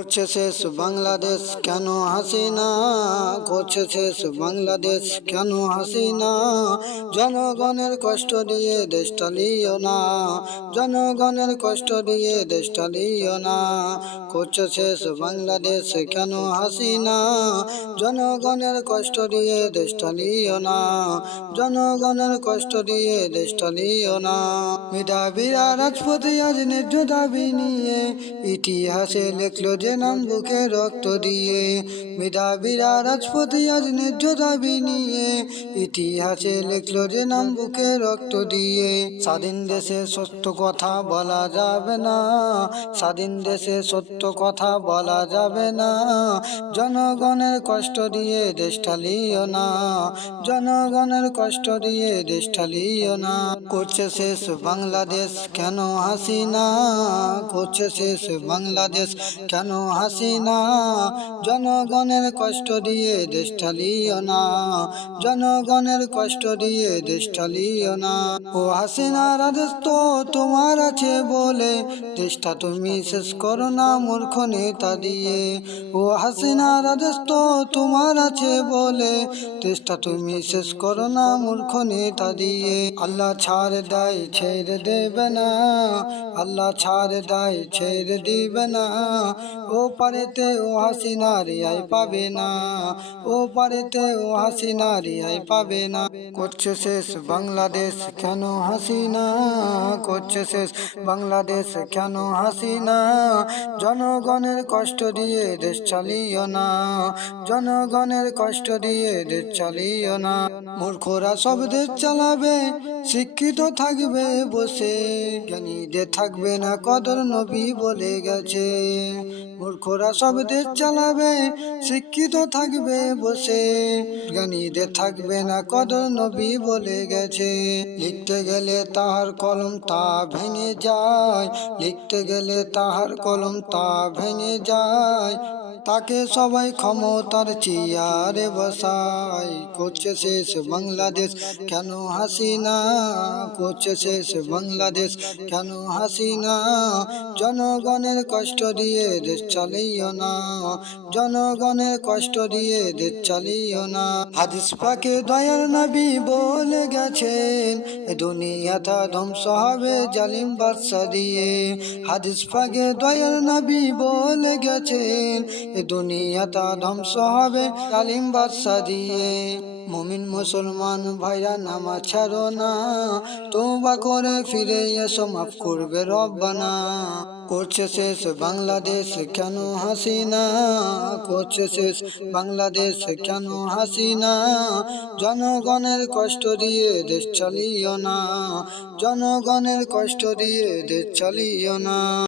করছে শেষ বাংলাদেশ কেন হাসিনা, করছে শেষ বাংলাদেশ কেন হাসিনা। জনগণের কষ্ট দিয়ে দেশটা লিও না, জনগণের কষ্ট দিয়ে দেশটা লিও না। করছে শেষ বাংলাদেশ কেন হাসিনা, জনগণের কষ্ট দিয়ে দেশটা লিও না, জনগণের কষ্ট দিয়ে দেশটা লিও না। মেধাবীরা রাজপথে আজ ন্যায্য দাবি নিয়ে ইতিহাসে লিখলো যে নাম বুকে রক্ত দিয়ে। মেধাবীরা রাজপথে আজ ন্যায্য দাবি নিয়ে ইতিহাসে লিখলো যে নাম বুকে রক্ত দিয়ে। স্বাধীন দেশে সত্য কথা বলা যাবে না, স্বাধীন দেশে সত্য কথা বলা যাবে না। জনগণের কষ্ট দিয়ে দেশটা লিও না, জনগণের কষ্ট দিয়ে দেশটা লিও না। করছে শেষ বাংলাদেশ কেন হাসিনা, করছে শেষ বাংলাদেশ কেন হাসিনা। জনগণের কষ্ট দিয়ে দেশটা লিও না, জনগণের কষ্ট দিয়ে দেশটা লিও না। ও হাসিনার আদেশ তো তোমার আছে বলে দেশটা তুমি শেষ করো না মূর্খ নেতা দিয়ে। ও হাসিনার আদেশ তো তোমার আছে বলে দেশটা তুমি শেষ করো না মূর্খ নেতা দিয়ে। আল্লাহ ছাড় দেয় ছেড়ে দেবে না, আল্লাহ ছাড় দেয় ছেড়ে দিবে না। ও পারেতে ও হাসিনা রেহাই পাবে না, ও পারেতে ও হাসিনা রেহাই পাবে না। করছে শেষ বাংলাদেশ কেন হাসিনা, করছে শেষ বাংলাদেশ কেন হাসিনা। জনগণের কষ্ট দিয়ে দেশ চালিও না, জনগণের কষ্ট দিয়ে দেশ চালিও না। মূর্খরা সব দেশ চালাবে, শিক্ষিত থাকবে বসে, জ্ঞানীদের থাকবে না কদর নবী বলে গেছে। মূর্খরা সব দেশ চালাবে, শিক্ষিত থাকবে বসে, জ্ঞানীদের থাকবে না কদর নবী বলে গেছে। লিখতে গেলে তাহার কলম তা ভেঙে যায়, লিখতে গেলে তাহার কলম তা ভেঙে যায়। তাকে সবাই ক্ষমতার চেয়ারে বসায়। করছে শেষ বাংলাদেশ কেন হাসিনা, করছে শেষ বাংলাদেশ কেন হাসিনা। জনগণের কষ্ট দিয়ে দেশ চালিও না, জনগণের কষ্ট দিয়ে দেশ চালিও না। হাদিস পাকে দয়ার নবী বলে গেছেন দুনিয়াটা ধ্বংস হবে জালিম বাদশা দিয়ে। হাদিস পাকে দয়ার নবী বলে গেছেন দুনিয়াটা ধ্বংস হবে জালিম বাদশা দিয়ে। মুমিন মুসলমান ভাইরা নামাজ ছাড়ো না, তওবা করে ফিরে এসো মাফ করবে রব্বানা। করছে শেষ বাংলাদেশ কেন হাসিনা, করছে শেষ বাংলাদেশ কেন হাসিনা। জনগণের কষ্ট দিয়ে দেশ চালিও না, জনগণের কষ্ট দিয়ে দেশ চালিও না।